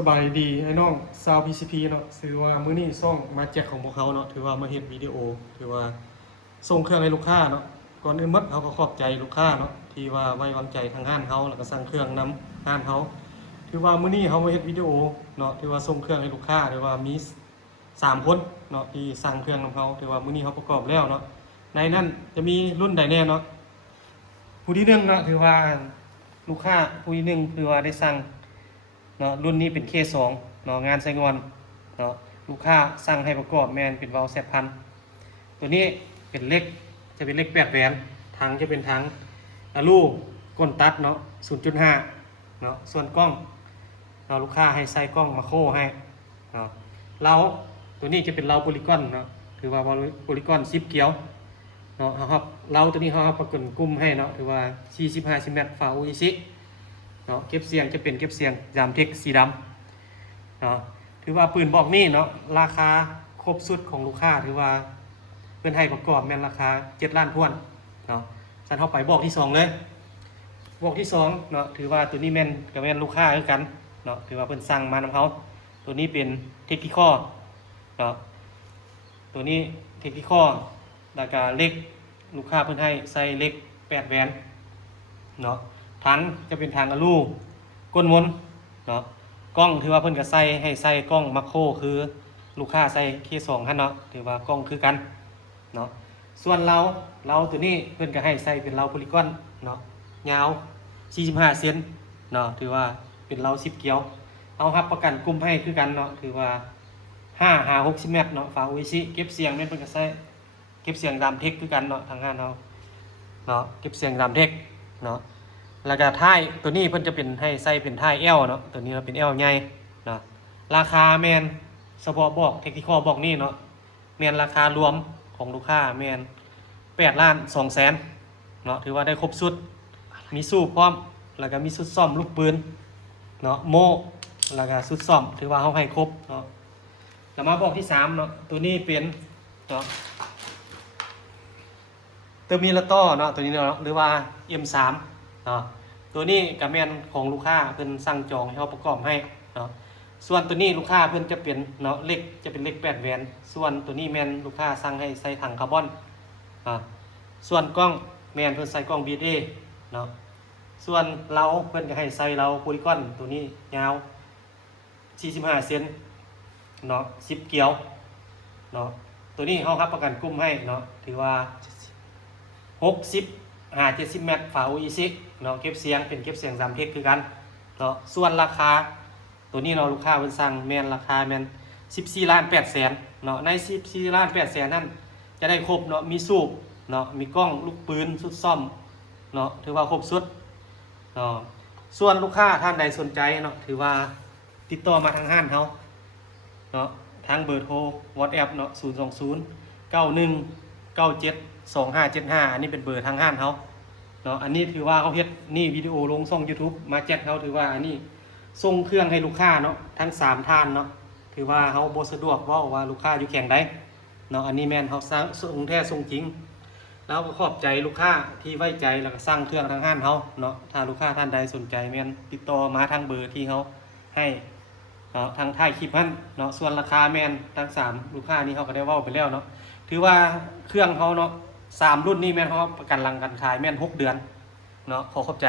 สบายดีไอ้น้องซาว PCP เนาะถือว่ามื้อนี้ส่งมาแจกของพวกเขาเนาะถือว่ามาเฮ็ดวิดีโอถือว่าส่งเครื่องให้ลูกค้าเนาะก่อนอื่นหมดเขาก็ขอบใจลูกค้าเนาะที่ว่าไว้วางใจทางห้านเขาแล้วก็สั่งเครื่องนำห้านเขาถือว่ามื้อนี้เขามาเฮ็ดวิดีโอเนาะถือว่าส่งเครื่องให้ลูกค้าถือว่ามี3คนเนาะที่สั่งเครื่องของเขาถือว่ามื้อนี้เขาประกอบแล้วเนาะในนั้นจะมีรุ่นใดแน่เนาะผู้ที่1เนาะถือว่าลูกค้าผู้ที่1คือว่าได้สั่งเนาะรุ่นนี้เป็น K2 เนาะงานใส่งอนเนาะลูกค้าสั่งให้ประกอบแมนเป็นวาล์วแซดพันตัวนี้เป็นเล็กจะเป็นเล็ก8 แหวนถังจะเป็นถังอะลูก้นตัดเนาะ 0.5 เนาะส่วนกล้องเนาะลูกค้าให้ใส่กล้องมาโคให้เนาะเราตัวนี้จะเป็นเราโพลีกอนเนาะถือว่าโพลีกอน10 เกียวเนาะครับเราตัวนี้เขาประกอบกลุ่มให้เนาะถือว่า45 ซิมเมตรฝา OECเนาะเก็บเสียงจะเป็นเก็บเสียงยามเทคสีดำเนาะถือว่าปืนบอกนี่เนาะราคาครบสุดของลูกค้าถือว่าเพื่อนให้ประกอบแม่นราคา7 ล้านทวนเนาะสันเข้าไปบอกที่2เลยบอกที่2เนาะถือว่าตัวนี้แม่นกับแม่นลูกค้าคือกันเนาะถือว่าเพิ่นสั่งมานำเขาตัวนี้เป็นเทคนิคอเนาะตัวนี้เทคนิคอแล้วก็เล็กลูกค้าเพิ่นให้ใส่เล็ก8 แหวนเนาะถังจะเป็นถังอะลูก้นมนเนาะกล้องถือว่าเพิ่นก็ใส่ให้ใส่กล้องมาโครคือลูกค้าใส่ K2 หั่นเนาะถือว่ากล้องคือกันเนาะส่วนเราตัวนี้เพิ่นก็ให้ใส่เป็นเราโพลีกอนเนาะยาว45 เซนเนาะถือว่าเป็นเรา10 เกียวเอารับประกันกลุ่มให้คือกันเนาะถือว่า60 เมตรเนาะฝา OEC เก็บเสียงแม่นเพิ่นก็ใส่เก็บเสียงตามเทคคือกันเนาะทางงานเฮาเนาะเก็บเสียงตามเทคเนาะแล้วก็ท้ายตัวนี้เพิ่นจะเป็นให้ใส่เป็นท้าย L เนาะตัวนี้เราเป็น L ใหญ่เนาะราคาแม่นเฉพาะบอกเทคนิคบอกนี่เนาะแม่นราคารวมของลูกค้าแม่น8 ล้าน 2 แสนเนาะถือว่าได้ครบสุดมีสู้พร้อมแล้วก็มีสุดซ่อมลูกปืนเนาะโมแล้วก็สุดซ่อมถือว่าเฮาให้ครบเนาะแล้วมาบอกที่3เนาะตัวนี้เป็นเนาะเตอร์มิลาโต้เนาะตัวนี้เนาะหรือว่า M3 เนาะตัวนี้กับแม่นของลูกค้าเพิ่นสั่งจองให้เขาประกอบให้เนาะส่วนตัวนี้ลูกค้าเพิ่นจะเป็นเนาะเล็กจะเป็นเล็ก8 แหวนส่วนตัวนี้แม่นลูกค้าสั่งให้ใส่ถังคาร์บอนส่วนกล้องแม่นเพิ่นใส่กล้อง BSA เนาะส่วนเราเพิ่นก็ให้ใส่เราโพลีกอนตัวนี้ยาว45 เซนเนาะ10 เกียวเนาะตัวนี้เฮารับประกันกลุ่มให้เนาะถือว่า70 เมตรฝา OEC เนาะเก็บเสียงเป็นเก็บเสียง3 เทคคือกันเนาะส่วนราคาตัวนี้เนาะลูกค้าเพิ่นสั่งแม่นราคาแม่น14 ล้าน 8 แสนเนาะใน14 ล้าน 8 แสนนั้นจะได้ครบเนาะมีสูบเนาะมีกล้องลูกปืนสุดซ่อมเนาะถือว่าครบสุดเนาะส่วนลูกค้าท่านใดสนใจเนาะถือว่าติดต่อมาทางห้านเฮาเนาะทางเบอร์โทร WhatsApp เนาะ020 91 97 2575อันนี้เป็นเบอร์ทางห้านเขาเนาะอันนี้ถือว่าเขาเฮ็ดนี่วิดีโอลงช่อง YouTube มาแจ้งเขาถือว่าอันนี้ส่งเครื่องให้ลูกค้าเนาะทั้ง3ท่านเนาะถือว่าเขาบ่สะดวกเว้าว่าลูกค้าอยู่แข่งใดเนาะอันนี้แม่นเขาส่งแท้ส่งจริงแล้วก็ขอบใจลูกค้าที่ไว้ใจแล้วก็สั่งเครื่องทางห้านเขาเนาะถ้าลูกค้าท่านใดสนใจแม่นติดต่อมาทางเบอร์ที่เขาให้เนาะทางท้ายคลิปนั้นเนาะส่วนราคาแม่นทั้ง3ลูกค้านี้เขาก็ได้เว้าไปแล้วเนาะถือว่าเครื่องเขาเนาะ3 รุ่นนี้แม่นเขาประกันหลังการขายแม่น6 เดือนเนาะขอขอบใจ